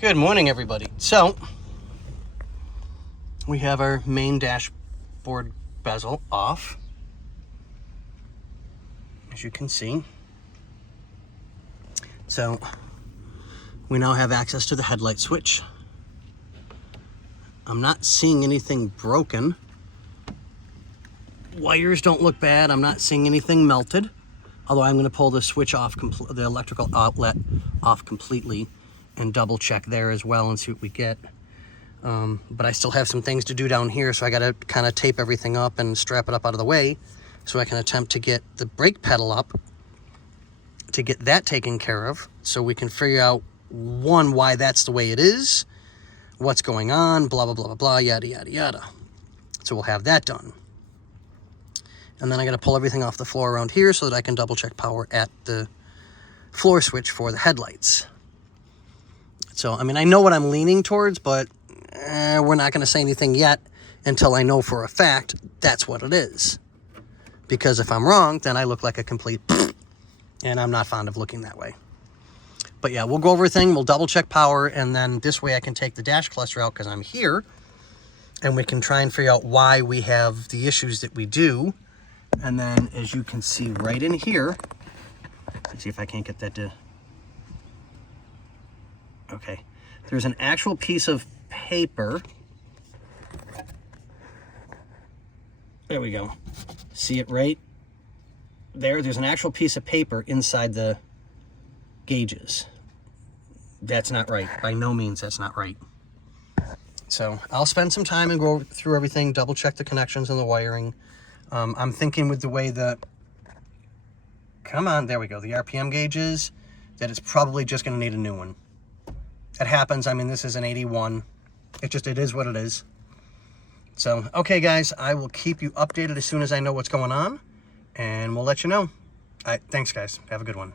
Good morning, everybody. So, we have our main dashboard bezel off, as you can see. So, we now have access to the headlight switch. I'm not seeing anything broken. Wires don't look bad. I'm not seeing anything melted. Although I'm going to pull the switch off, the electrical outlet off completely, and double check there as well and see what we get. But I still have some things to do down here, so I got to kind of tape everything up and strap it up out of the way so I can attempt to get the brake pedal up to get that taken care of, so we can figure out, one, why that's the way it is, what's going on, blah, blah, blah, blah, blah, yada, yada, yada. So we'll have that done. And then I got to pull everything off the floor around here so that I can double check power at the floor switch for the headlights. So, I mean, I know what I'm leaning towards, but we're not going to say anything yet until I know for a fact that's what it is. Because if I'm wrong, then I look like a complete and I'm not fond of looking that way. But yeah, we'll go over everything, we'll double check power, and then this way I can take the dash cluster out because I'm here, and we can try and figure out why we have the issues that we do. And then, as you can see right in here, let's see if I can't get that to... Okay. There's an actual piece of paper. There we go. See it right there? There's an actual piece of paper inside the gauges. That's not right. By no means that's not right. So I'll spend some time and go through everything, double check the connections and the wiring. I'm thinking with the way the... Come on, there we go. The RPM gauge is, that it's probably just going to need a new one. It happens. I mean, this is an 81. It is what it is. So, okay, guys, I will keep you updated as soon as I know what's going on, and we'll let you know. All right, thanks, guys. Have a good one.